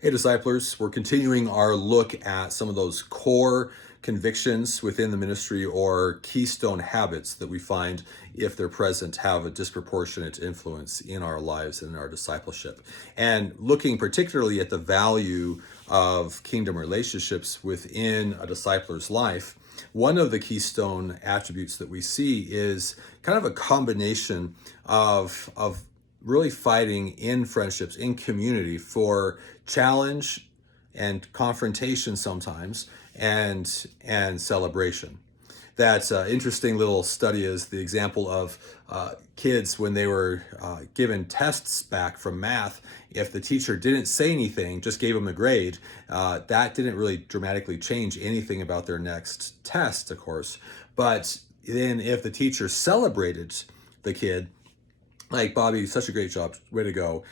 Hey, disciplers, we're continuing our look at some of those core convictions within the ministry or keystone habits that we find, if they're present, have a disproportionate influence in our lives and in our discipleship. And looking particularly at the value of kingdom relationships within a discipler's life, one of the keystone attributes that we see is kind of a combination of really fighting in friendships, in community, for challenge and confrontation sometimes, and celebration. That interesting little study is the example of kids when they were given tests back from math. If the teacher didn't say anything, just gave them a grade, that didn't really dramatically change anything about their next test, of course. But then if the teacher celebrated the kid, like, Bobby, such a great job, way to go,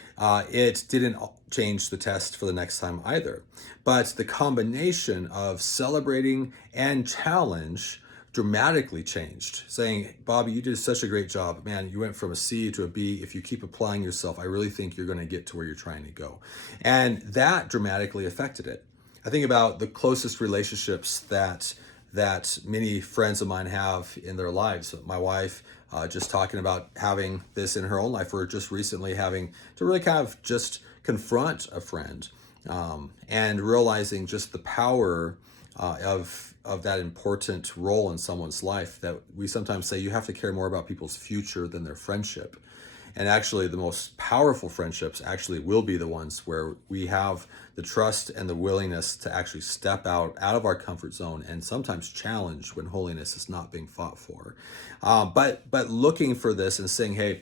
it didn't change the test for the next time either. But the combination of celebrating and challenge dramatically changed, saying, Bobby, you did such a great job. Man, you went from a C to a B. If you keep applying yourself, I really think you're going to get to where you're trying to go. And that dramatically affected it. I think about the closest relationships that many friends of mine have in their lives. My wife, just talking about having this in her own life, or just recently having to really kind of just confront a friend, and realizing just the power of that important role in someone's life. That we sometimes say you have to care more about people's future than their friendship. And actually, the most powerful friendships actually will be the ones where we have the trust and the willingness to actually step out of our comfort zone and sometimes challenge when holiness is not being fought for. But looking for this and saying, hey,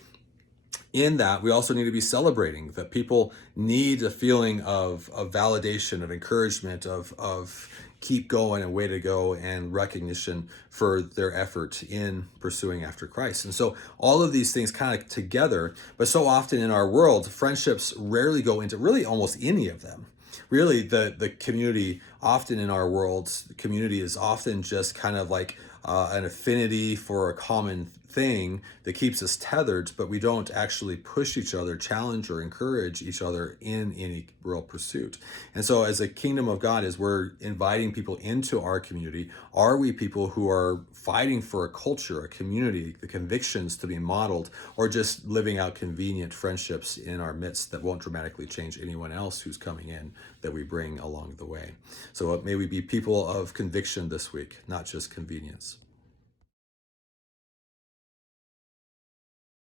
in that, we also need to be celebrating that people need a feeling of validation, of encouragement, of keep going and way to go, and recognition for their effort in pursuing after Christ. And so all of these things kind of together, but so often in our world, friendships rarely go into really almost any of them. Really, the community, often in our world, the community is often just kind of like an affinity for a common thing that keeps us tethered, but we don't actually push each other, challenge or encourage each other in any real pursuit. And so as a kingdom of God, as we're inviting people into our community, are we people who are fighting for a culture, a community, the convictions to be modeled, or just living out convenient friendships in our midst that won't dramatically change anyone else who's coming in that we bring along the way? So may we be people of conviction this week, not just convenience.